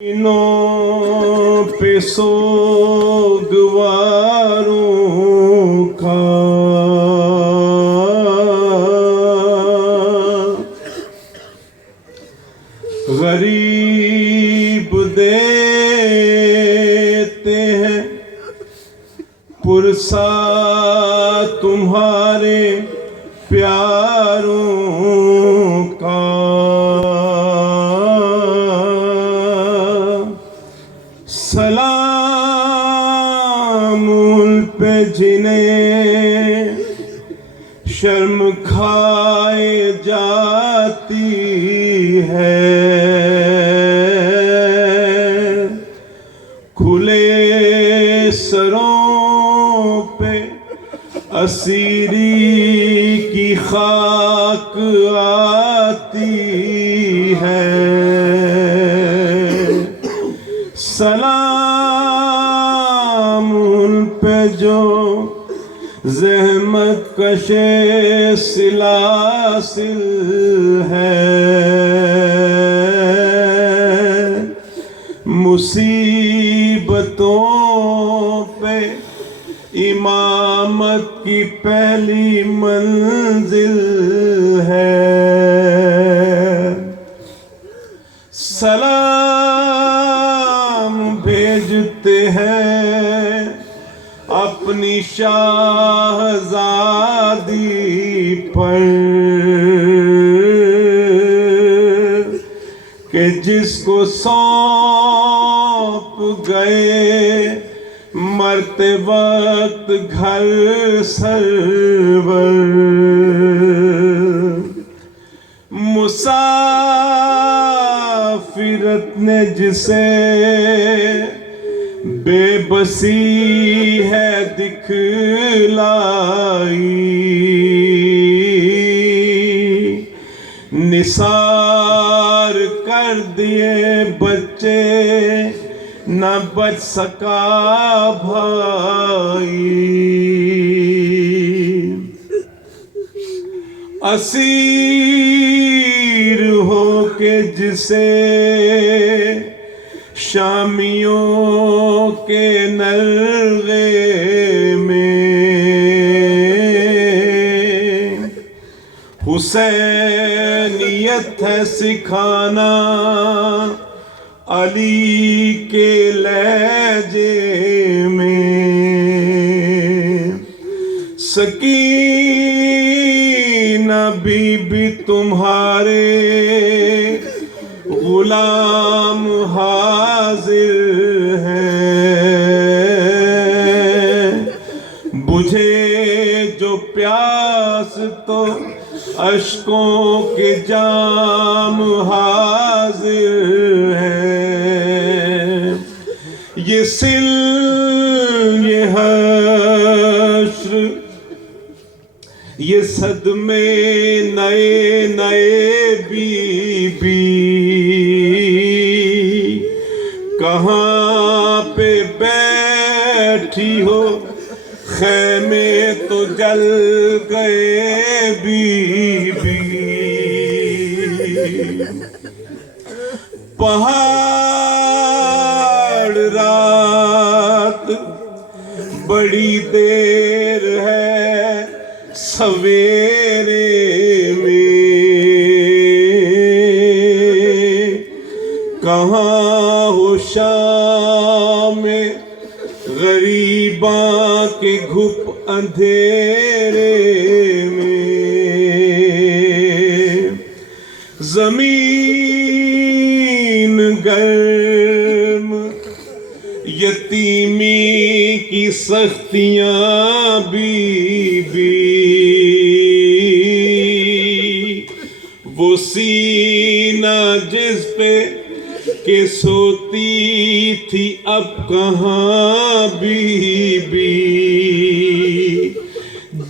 इनों पे सोगवारों का गरीब देते हैं पुरसा तुम्हारे प्यारों का। सलाम उन पे जिन्हें शर्म खाए जाती है, खुले सरों पे असीरी की खाक आती है। सलाम उन पे जो ज़हमत कशे सिलासिल है, मुसीबतों पे इमामत की पहली मंजिल है। सलाम भेजते हैं अपनी शाहज़ादी पर कि जिसको सौंप गए मरते वक्त घर सरवर। मुसाफिरत ने जिसे बेबसी है दिखलाई, निसार कर दिए बच्चे न बच सका भाई। असीर हो के जिसे शामियों के नलगे में हुसैनियत है सिखाना अली के लहजे में। सकीना बीबी तुम्हारे गुलाम हाजिर हैं, बुझे जो प्यास तो अश्कों के जाम हाजिर हैं। ये सिल ये हश्र ये सदमे नए नए बीबी कहाँ पे बैठी हो, खैमे तो जल गए बीबी। पहाड़ रात बड़ी देर है सवेरे में, कहाँ हो शाम में गरीबा के घुप अंधेरे में। जमीन गर्म यतीमी की सख्तियां बीबी, वो सीना जिस पे के सोती थी अब कहाँ बीबी।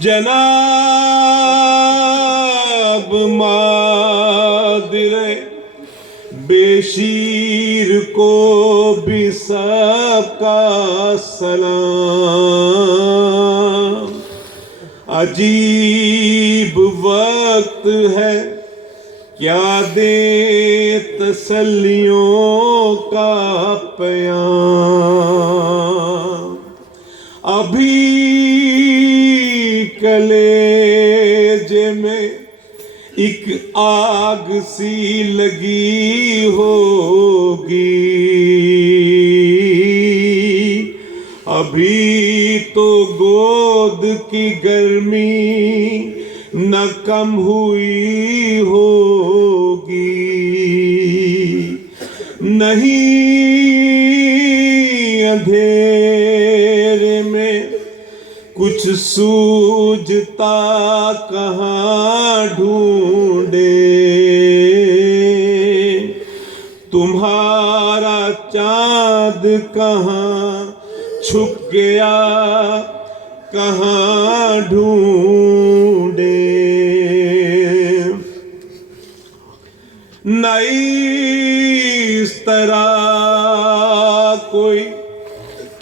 जनाब मादरे बेशीर को भी सबका सलाम। अजीब वक्त है क्या दें तसल्लियों का पयाम। अभी कलेजे में एक आग सी लगी होगी, अभी तो गोद की गर्मी न कम हुई होगी। नहीं अंधेरे में कुछ सूझता कहाँ ढूंढे, तुम्हारा चांद कहाँ छुप गया कहाँ ढूंढे। नई इस तरह कोई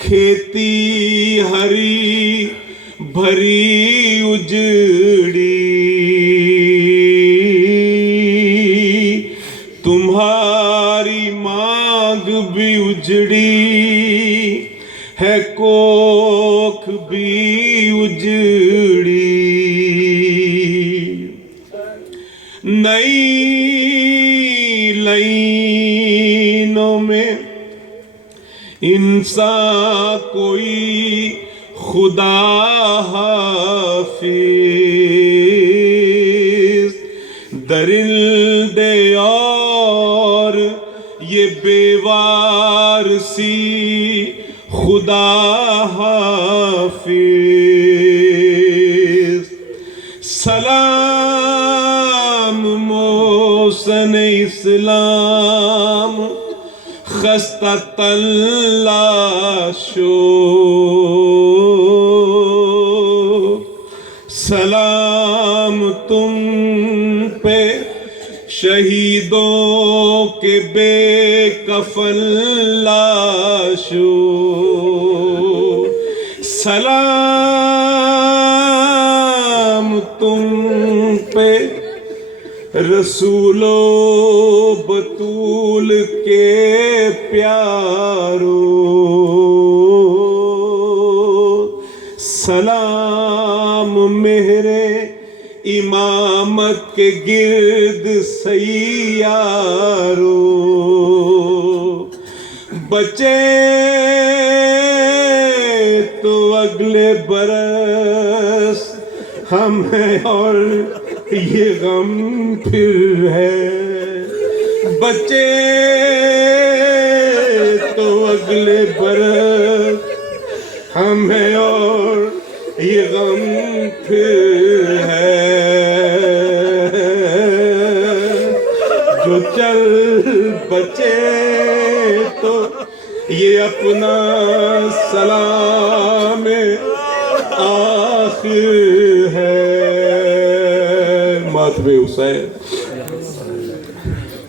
खेती हरी भरी उजड़ी, तुम्हारी मांग भी उजड़ी है, कोख भी उजड़ी। नई लाइनों में इंसान कोई खुदा हाफिज, दरिंदे और ये बेवारसी खुदा हाफिज। सलाम मोहसिन इस्लाम खस्ता तल्लाशो, सलाम तुम पे शहीदों के बेकफन लाशों, सलाम तुम पे रसूलो बतूल के प्यारो, सलाम मेरे इमामत के गिर्द सैयारो। बचे तो अगले बरस हम हैं और ये गम फिर है, बचे तो अगले बरस हम हैं और ये गम फिर है। जो चल बचे तो ये अपना सलाम आखिर है। मातबे हुसैन।